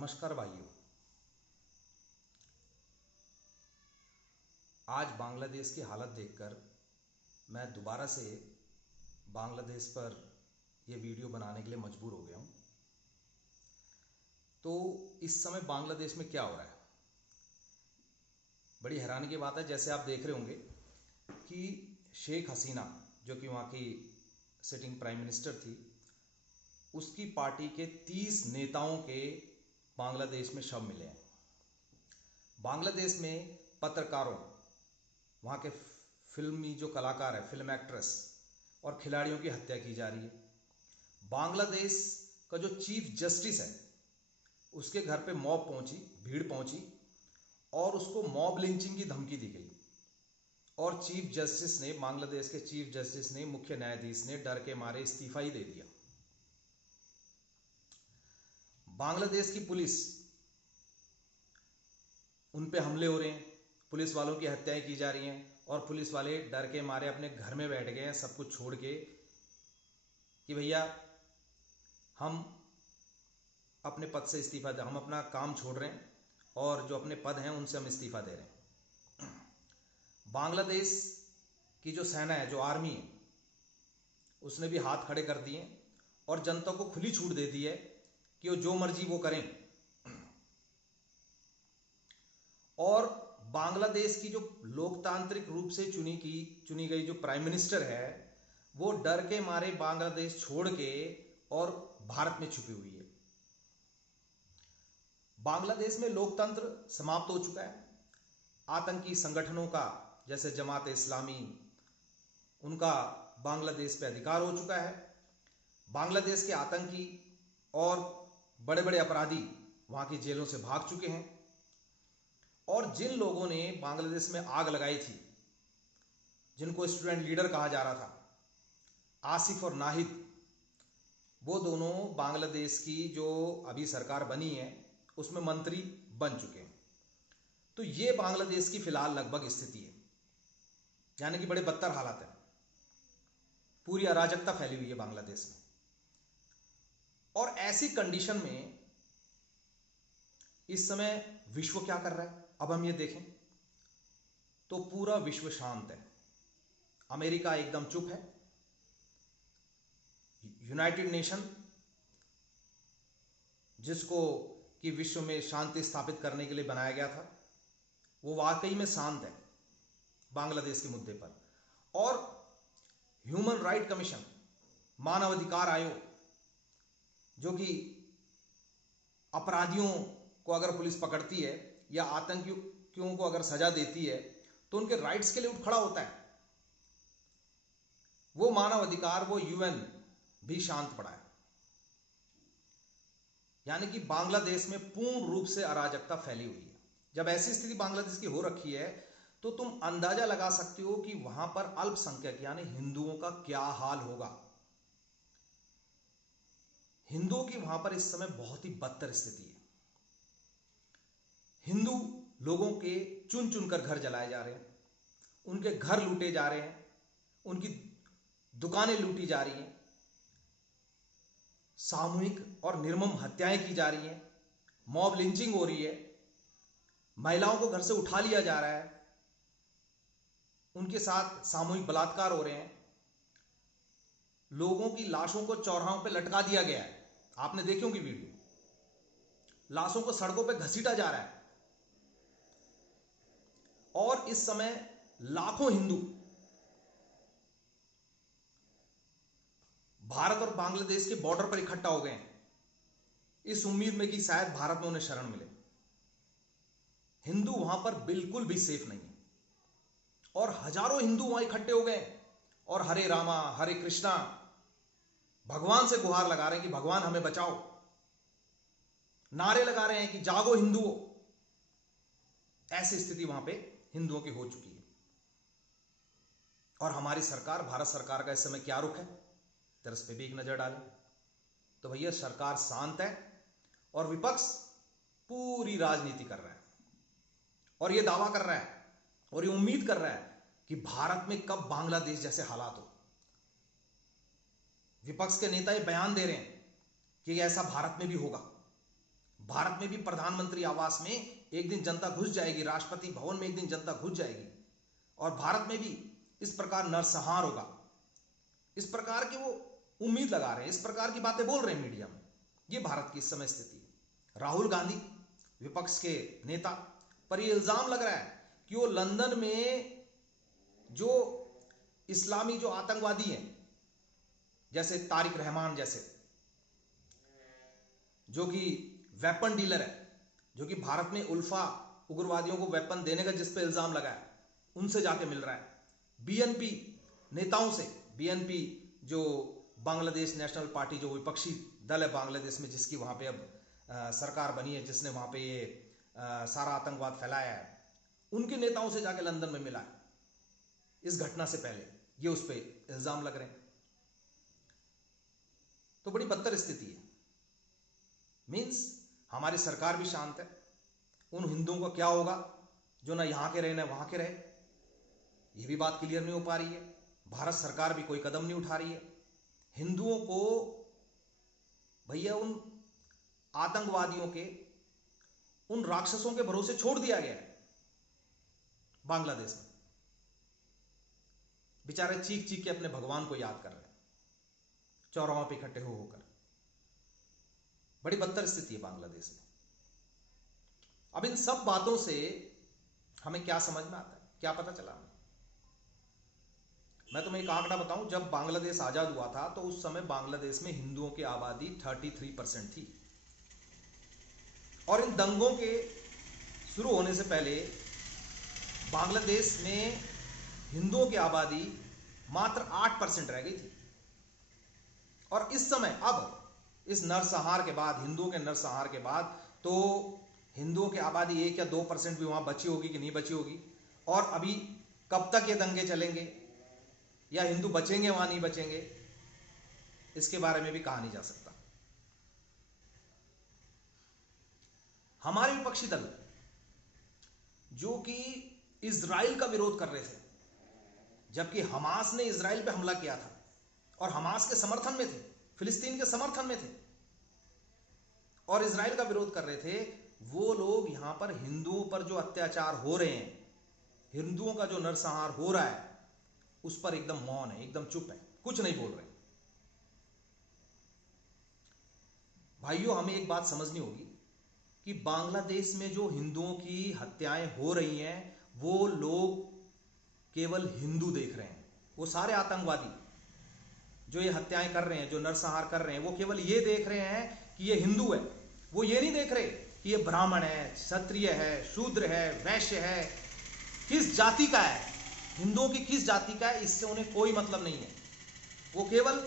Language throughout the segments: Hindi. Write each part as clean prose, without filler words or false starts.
नमस्कार भाइयों। आज बांग्लादेश की हालत देखकर मैं दोबारा से बांग्लादेश पर यह वीडियो बनाने के लिए मजबूर हो गया हूँ। तो इस समय बांग्लादेश में क्या हो रहा है, बड़ी हैरानी की बात है। जैसे आप देख रहे होंगे कि शेख हसीना जो कि वहाँ की सिटिंग प्राइम मिनिस्टर थी, उसकी पार्टी के 30 नेताओं के बांग्लादेश में शव मिले हैं। बांग्लादेश में पत्रकारों, वहाँ के फिल्मी जो कलाकार है, फिल्म एक्ट्रेस और खिलाड़ियों की हत्या की जा रही है। बांग्लादेश का जो चीफ जस्टिस है, उसके घर पे मॉब पहुंची, भीड़ पहुंची और उसको मॉब लिंचिंग की धमकी दी गई। और चीफ जस्टिस ने, बांग्लादेश के चीफ जस्टिस ने, मुख्य न्यायाधीश ने डर के मारे इस्तीफा ही दे दिया। बांग्लादेश की पुलिस, उन पे हमले हो रहे हैं, पुलिस वालों की हत्याएं की जा रही हैं और पुलिस वाले डर के मारे अपने घर में बैठ गए हैं, सब कुछ छोड़ के कि भैया हम अपने पद से इस्तीफा दे, हम अपना काम छोड़ रहे हैं और जो अपने पद हैं उनसे हम इस्तीफा दे रहे हैं। बांग्लादेश की जो सेना है, जो आर्मी है, उसने भी हाथ खड़े कर दिए और जनता को खुली छूट दे दी है कि वो जो मर्जी वो करें। और बांग्लादेश की जो लोकतांत्रिक रूप से चुनी गई जो प्राइम मिनिस्टर है, वो डर के मारे बांग्लादेश छोड़ के और भारत में छुपी हुई है। बांग्लादेश में लोकतंत्र समाप्त हो चुका है। आतंकी संगठनों का, जैसे जमात इस्लामी, उनका बांग्लादेश पे अधिकार हो चुका है। बांग्लादेश के आतंकी और बड़े बड़े अपराधी वहां की जेलों से भाग चुके हैं। और जिन लोगों ने बांग्लादेश में आग लगाई थी, जिनको स्टूडेंट लीडर कहा जा रहा था, आसिफ और नाहिद, वो दोनों बांग्लादेश की जो अभी सरकार बनी है उसमें मंत्री बन चुके हैं। तो ये बांग्लादेश की फिलहाल लगभग स्थिति है, यानी कि बड़े बदतर हालात है। पूरी अराजकता फैली हुई है बांग्लादेश में। और ऐसी कंडीशन में इस समय विश्व क्या कर रहा है, अब हम ये देखें तो पूरा विश्व शांत है। अमेरिका एकदम चुप है। यूनाइटेड नेशन, जिसको कि विश्व में शांति स्थापित करने के लिए बनाया गया था, वो वाकई में शांत है बांग्लादेश के मुद्दे पर। और ह्यूमन राइट कमीशन, मानवाधिकार आयोग, जो कि अपराधियों को अगर पुलिस पकड़ती है या आतंकियों को अगर सजा देती है तो उनके राइट्स के लिए उठ खड़ा होता है, वो मानवाधिकार, वो यूएन भी शांत पड़ा है। यानी कि बांग्लादेश में पूर्ण रूप से अराजकता फैली हुई है। जब ऐसी स्थिति बांग्लादेश की हो रखी है तो तुम अंदाजा लगा सकते हो कि वहां पर अल्पसंख्यक यानी हिंदुओं का क्या हाल होगा। हिंदुओं की वहां पर इस समय बहुत ही बदतर स्थिति है। हिंदू लोगों के चुन चुनकर घर जलाए जा रहे हैं, उनके घर लूटे जा रहे हैं, उनकी दुकानें लूटी जा रही हैं, सामूहिक और निर्मम हत्याएं की जा रही हैं, मॉब लिंचिंग हो रही है, महिलाओं को घर से उठा लिया जा रहा है, उनके साथ सामूहिक बलात्कार हो रहे हैं, लोगों की लाशों को चौराहों पे लटका दिया गया है। आपने देखी होंगी वीडियो, लाशों को सड़कों पे घसीटा जा रहा है। और इस समय लाखों हिंदू भारत और बांग्लादेश के बॉर्डर पर इकट्ठा हो गए हैं, इस उम्मीद में कि शायद भारत में उन्हें शरण मिले। हिंदू वहां पर बिल्कुल भी सेफ नहीं है। और हजारों हिंदू वहां इकट्ठे हो गए और हरे रामा हरे कृष्णा भगवान से गुहार लगा रहे हैं कि भगवान हमें बचाओ, नारे लगा रहे हैं कि जागो हिंदुओं। ऐसी स्थिति वहां पे हिंदुओं की हो चुकी है। और हमारी सरकार, भारत सरकार का इस समय क्या रुख है, जरा इस पे भी एक नजर डालें तो भैया सरकार शांत है और विपक्ष पूरी राजनीति कर रहा है और यह दावा कर रहा है और ये उम्मीद कर रहा है कि भारत में कब बांग्लादेश जैसे हालात हो। विपक्ष के नेता ये बयान दे रहे हैं कि ऐसा भारत में भी होगा। भारत में भी प्रधानमंत्री आवास में एक दिन जनता घुस जाएगी, राष्ट्रपति भवन में एक दिन जनता घुस जाएगी, और भारत में भी इस प्रकार नरसंहार होगा, इस प्रकार की वो उम्मीद लगा रहे हैं, इस प्रकार की बातें बोल रहे हैं मीडिया में। ये भारत की इस समय स्थिति है। राहुल गांधी विपक्ष के नेता पर यह इल्जाम लग रहा है कि वो लंदन में जो इस्लामी जो आतंकवादी हैं, जैसे तारिक रहमान जैसे, जो कि वेपन डीलर है, जो कि भारत में उल्फा उग्रवादियों को वेपन देने का जिस पे इल्जाम लगा है, उनसे जाके मिल रहा है। बीएनपी नेताओं से, बीएनपी जो बांग्लादेश नेशनल पार्टी जो विपक्षी दल है बांग्लादेश में, जिसकी वहां पे अब सरकार बनी है, जिसने वहां पे ये सारा आतंकवाद फैलाया है, उनके नेताओं से जाके लंदन में मिला है इस घटना से पहले। ये उस पर इल्जाम लग रहे हैं। तो बड़ी बदतर स्थिति है। मीन्स हमारी सरकार भी शांत है। उन हिंदुओं का क्या होगा जो ना यहां के रहे ना वहां के रहे, ये भी बात क्लियर नहीं हो पा रही है। भारत सरकार भी कोई कदम नहीं उठा रही है। हिंदुओं को भैया उन आतंकवादियों के, उन राक्षसों के भरोसे छोड़ दिया गया है। बांग्लादेश में बेचारे चीख चीख के अपने भगवान को याद कर रहे हैं, चौराहों पे इकट्ठे होकर। बड़ी बदतर स्थिति है बांग्लादेश में। अब इन सब बातों से हमें क्या समझ में आता है, क्या पता चला? मैं तुम्हें एक आंकड़ा बताऊं, जब बांग्लादेश आजाद हुआ था तो उस समय बांग्लादेश में हिंदुओं की आबादी 33% थी, और इन दंगों के शुरू होने से पहले बांग्लादेश में हिंदुओं की आबादी मात्र 8% रह गई थी। और इस समय, अब इस नरसंहार के बाद, हिंदुओं के नरसंहार के बाद, तो हिंदुओं की आबादी 1 या 2% भी वहां बची होगी कि नहीं बची होगी। और अभी कब तक ये दंगे चलेंगे, या हिंदू बचेंगे वहां नहीं बचेंगे, इसके बारे में भी कहा नहीं जा सकता। हमारे विपक्षी दल जो कि इजराइल का विरोध कर रहे थे, जबकि हमास ने इजराइल पे हमला किया था और हमास के समर्थन में थे, फिलिस्तीन के समर्थन में थे और इजराइल का विरोध कर रहे थे, वो लोग यहां पर हिंदुओं पर जो अत्याचार हो रहे हैं, हिंदुओं का जो नरसंहार हो रहा है, उस पर एकदम मौन है, एकदम चुप है, कुछ नहीं बोल रहे। भाइयों, हमें एक बात समझनी होगी कि बांग्लादेश में जो हिंदुओं की हत्याएं हो रही हैं, वो लोग केवल हिंदू देख रहे हैं। वो सारे आतंकवादी जो ये हत्याएं कर रहे हैं, जो नरसंहार कर रहे हैं, वो केवल ये देख रहे हैं कि ये हिंदू है। वो ये नहीं देख रहे कि ये ब्राह्मण है, क्षत्रिय है, शूद्र है, वैश्य है, किस जाति का है, हिंदुओं की किस जाति का है, इससे उन्हें कोई मतलब नहीं है। वो केवल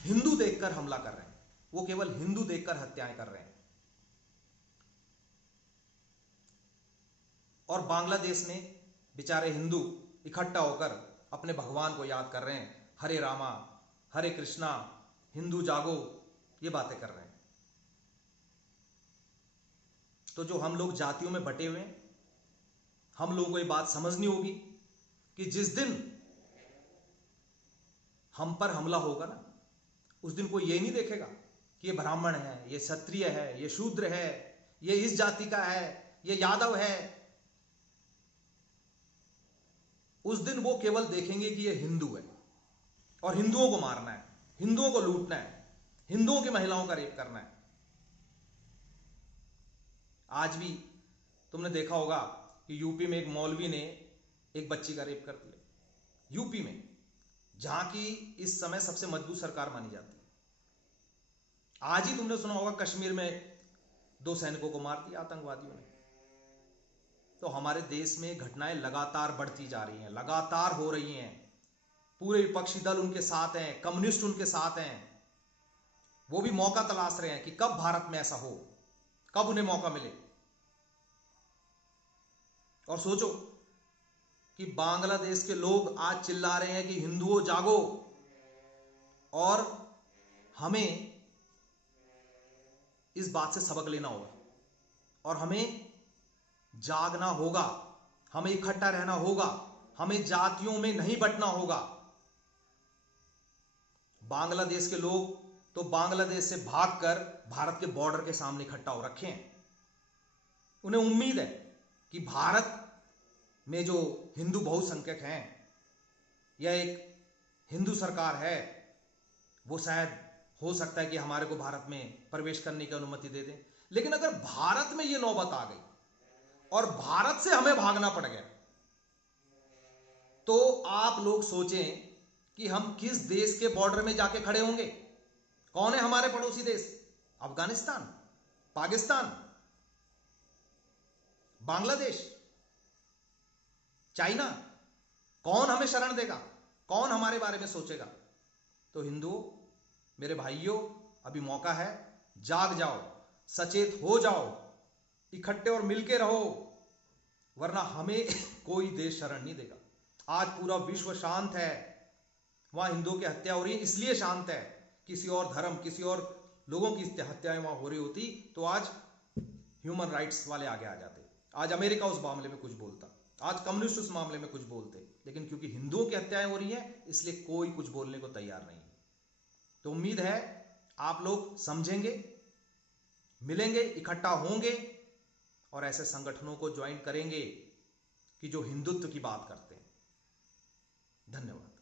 हिंदू देखकर हमला कर रहे हैं, वो केवल हिंदू देखकर हत्याएं कर रहे हैं। और बांग्लादेश में बेचारे हिंदू इकट्ठा होकर अपने भगवान को याद कर रहे हैं, हरे रामा हरे कृष्णा, हिंदू जागो, ये बातें कर रहे हैं। तो जो हम लोग जातियों में बटे हुए हैं, हम लोगों को ये बात समझनी होगी कि जिस दिन हम पर हमला होगा ना, उस दिन कोई ये नहीं देखेगा कि ये ब्राह्मण है, ये क्षत्रिय है, ये शूद्र है, ये इस जाति का है, ये यादव है। उस दिन वो केवल देखेंगे कि ये हिंदू है और हिंदुओं को मारना है, हिंदुओं को लूटना है, हिंदुओं की महिलाओं का रेप करना है। आज भी तुमने देखा होगा कि यूपी में एक मौलवी ने एक बच्ची का रेप कर दिया, यूपी में, जहां की इस समय सबसे मजबूत सरकार मानी जाती है। आज ही तुमने सुना होगा कश्मीर में 2 सैनिकों को मार दिया आतंकवादियों ने। तो हमारे देश में घटनाएं लगातार बढ़ती जा रही हैं, लगातार हो रही हैं। पूरे विपक्षी दल उनके साथ हैं, कम्युनिस्ट उनके साथ हैं। वो भी मौका तलाश रहे हैं कि कब भारत में ऐसा हो, कब उन्हें मौका मिले। और सोचो कि बांग्लादेश के लोग आज चिल्ला रहे हैं कि हिंदुओं जागो, और हमें इस बात से सबक लेना होगा और हमें जागना होगा, हमें इकट्ठा रहना होगा, हमें जातियों में नहीं बंटना होगा। बांग्लादेश के लोग तो बांग्लादेश से भागकर भारत के बॉर्डर के सामने इकट्ठा हो रखे हैं। उन्हें उम्मीद है कि भारत में जो हिंदू बहुसंख्यक हैं या एक हिंदू सरकार है, वो शायद हो सकता है कि हमारे को भारत में प्रवेश करने की अनुमति दे दें। लेकिन अगर भारत में ये नौबत आ गई और भारत से हमें भागना पड़ गया, तो आप लोग सोचें कि हम किस देश के बॉर्डर में जाके खड़े होंगे। कौन है हमारे पड़ोसी देश? अफगानिस्तान, पाकिस्तान, बांग्लादेश, चाइना। कौन हमें शरण देगा? कौन हमारे बारे में सोचेगा? तो हिंदुओं, मेरे भाइयों, अभी मौका है, जाग जाओ, सचेत हो जाओ, इकट्ठे और मिलके रहो, वरना हमें कोई देश शरण नहीं देगा। आज पूरा विश्व शांत है, वहां हिंदुओं की हत्या हो रही है, इसलिए शांत है। किसी और धर्म, किसी और लोगों की हत्याएं वहां हो रही होती तो आज ह्यूमन राइट्स वाले आगे आ जाते, आज अमेरिका उस मामले में कुछ बोलता, आज कम्युनिस्ट उस मामले में कुछ बोलते। लेकिन क्योंकि हिंदुओं की हत्याएं हो रही हैं, इसलिए कोई कुछ बोलने को तैयार नहीं है। तो उम्मीद है आप लोग समझेंगे, मिलेंगे, इकट्ठा होंगे और ऐसे संगठनों को ज्वाइन करेंगे कि जो हिंदुत्व की बात करते हैं। धन्यवाद।